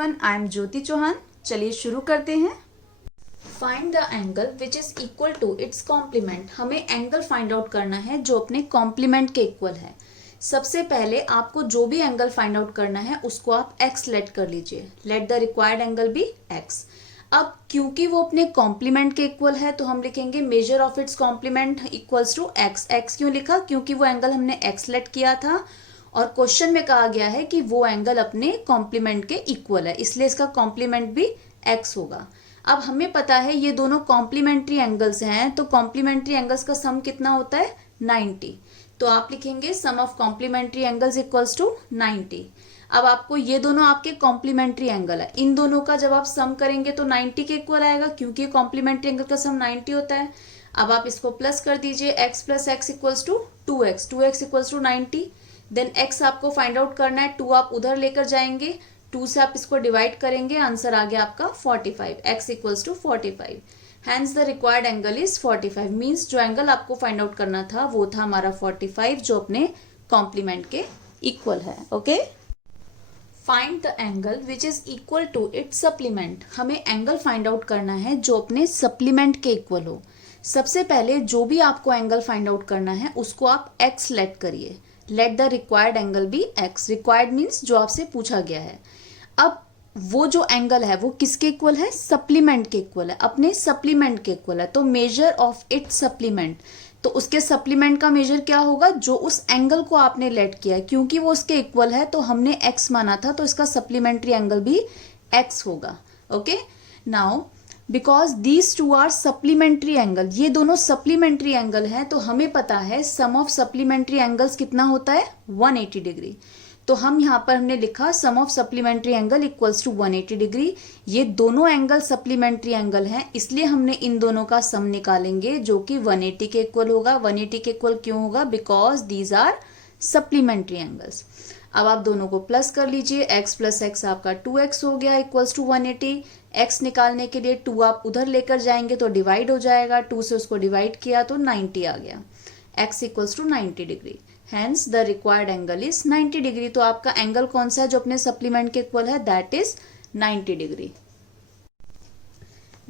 Everyone, I am Jyoti Chauhan. चलिए शुरू करते हैं। Find the angle which is equal to its complement. हमें एंगल फाइंड आउट करना है जो अपने कॉम्प्लीमेंट के इक्वल है। सबसे पहले आपको जो भी एंगल फाइंड आउट करना है उसको आप x लेट कर लीजिए। Let the required angle be x। अब क्योंकि वो अपने कॉम्प्लीमेंट के इक्वल है तो हम लिखेंगे measure of its complement equals to x। x क्यों लिखा? क्योंकि वो एंगल हमने x लेट किया था और क्वेश्चन में कहा गया है कि वो एंगल अपने कॉम्प्लीमेंट के इक्वल है, इसलिए इसका कॉम्प्लीमेंट भी x होगा। अब हमें पता है ये दोनों कॉम्प्लीमेंट्री एंगल्स हैं, तो कॉम्प्लीमेंट्री एंगल्स का सम कितना होता है? 90। तो आप लिखेंगे sum of complementary angles equals to 90। अब आपको ये दोनों आपके कॉम्प्लीमेंट्री एंगल है, इन दोनों का जब आप सम करेंगे तो 90 के इक्वल आएगा क्योंकि कॉम्प्लीमेंट्री एंगल का सम 90 होता है। अब आप इसको प्लस कर दीजिए, x plus x equals to 2x, 2x equals to 90। Then x आपको फाइंड आउट करना है, 2 आप उधर लेकर जाएंगे, 2 से आप इसको डिवाइड करेंगे, आंसर आ गया आपका 45, x equals to 45। Hence the required angle is 45। Means जो एंगल आपको फाइंड आउट करना था वो था हमारा 45 जो अपने कॉम्प्लीमेंट के इक्वल है। Okay, find the angle which is equal to its supplement. हमें एंगल फाइंड आउट करना है जो अपने सप्लीमेंट के इक्वल हो। सबसे पहले जो भी आपको एंगल फाइंड आउट करना है उसको आप x लेट करिए। Let the required angle be x। Required means जो आपसे पूछा गया है। अब वो जो एंगल है वो किसके इक्वल है? सप्लीमेंट के इक्वल है, अपने सप्लीमेंट के इक्वल है। तो मेजर ऑफ इट्स सप्लीमेंट, तो उसके सप्लीमेंट का मेजर क्या होगा? जो उस एंगल को आपने लेट किया है, क्योंकि वो उसके इक्वल है तो हमने x माना था, तो इसका सप्लीमेंट्री एंगल भी x होगा। Okay, now because these two are supplementary angle, ये दोनों सप्लीमेंट्री एंगल हैं, तो हमें पता है सम ऑफ सप्लीमेंट्री एंगल्स कितना होता है? 180 डिग्री। तो हम यहाँ पर हमने लिखा sum of supplementary angle equals to 180 degree. ये दोनों एंगल सप्लीमेंट्री एंगल हैं, इसलिए हमने इन दोनों का सम निकालेंगे जो कि 180 के इक्वल होगा। 180 के इक्वल क्यों होगा? Because these are supplementary angles. अब आप दोनों को प्लस कर लीजिए, x प्लस एक्स आपका 2x हो गया इक्वल्स टू 180। x निकालने के लिए 2 आप उधर लेकर जाएंगे तो डिवाइड हो जाएगा, 2 से उसको डिवाइड किया तो 90 आ गया। x equals to 90 degree. Hence the required angle is 90 degree. तो आपका एंगल कौन सा है जो अपने सप्लीमेंट के इक्वल है? That is 90 degree.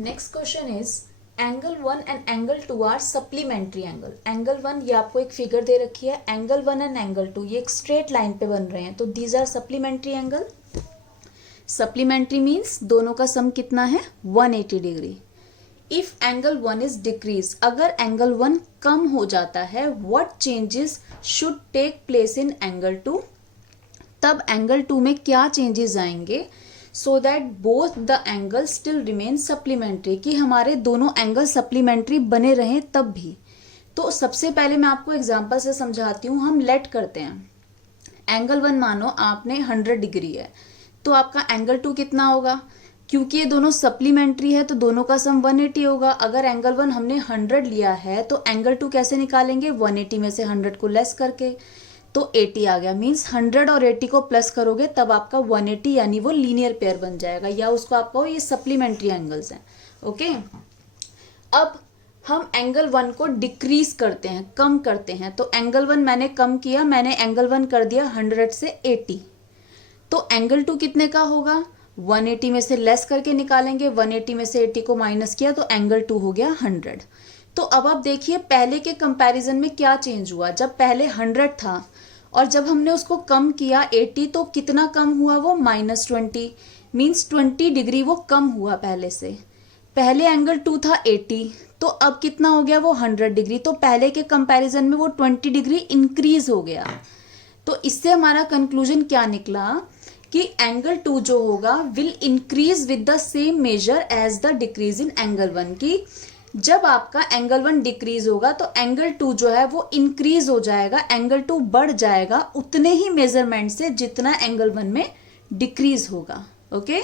Next question is angle 1 and angle 2 are supplementary angle. Angle 1 ये आपको एक फिगर दे रखी है, एंगल 1 एंड एंगल 2 ये एक स्ट्रेट लाइन पे बन रहे हैं, तो these are supplementary angle. Supplementary means दोनों का सम कितना है? 180 degree. If angle 1 is decrease, अगर एंगल 1 कम हो जाता है, what changes should take place in angle 2। तब एंगल 2 में क्या चेंजेस आएंगे? So that both the angle still remain supplementary, कि हमारे दोनों एंगल सप्लीमेंट्री बने रहें तब भी। तो सबसे पहले मैं आपको एग्जांपल से समझाती हूँ। हम लेट करते हैं, एंगल 1 मानो आपने 100 डिग्री है, तो आपका एंगल 2 कितना होगा? क्योंकि ये दोनों सप्लीमेंट्री है तो दोनों का सम 180 होगा। अगर एंगल 1 हमने 100 लिया है तो एंगल 2 कैसे निकालेंगे? 180 में से 100 को लेस करके, तो 80 आ गया। मीन्स 100 और 80 को प्लस करोगे तब आपका 180 यानी वो लीनियर पेयर बन जाएगा, या उसको आप कहो ये सप्लीमेंट्री एंगल्स हैं। ओके, अब हम एंगल 1 को डिक्रीज करते हैं, कम करते हैं। तो एंगल 1 मैंने कम किया, मैंने एंगल 1 कर दिया 100 से 80। तो एंगल 2 कितने का होगा? 180 में से लेस करके निकालेंगे, 180 में से 80 को माइनस किया तो एंगल 2 हो गया 100। तो अब आप देखिए पहले के कंपैरिजन में क्या चेंज हुआ। जब पहले 100 था और जब हमने उसको कम किया 80, तो कितना कम हुआ वो? -20। मीन्स 20 डिग्री वो कम हुआ पहले से। पहले एंगल 2 था 80, तो अब कितना हो गया वो? 100 डिग्री। तो पहले के कंपैरिजन में वो 20 डिग्री इंक्रीज हो गया। तो इससे हमारा कंक्लूजन क्या निकला कि एंगल 2 जो होगा will increase with the same measure as the decrease in angle 1। की जब आपका एंगल 1 डिक्रीज होगा तो एंगल 2 जो है वो इंक्रीज हो जाएगा, एंगल 2 बढ़ जाएगा उतने ही मेजरमेंट से जितना एंगल 1 में डिक्रीज होगा। ओके।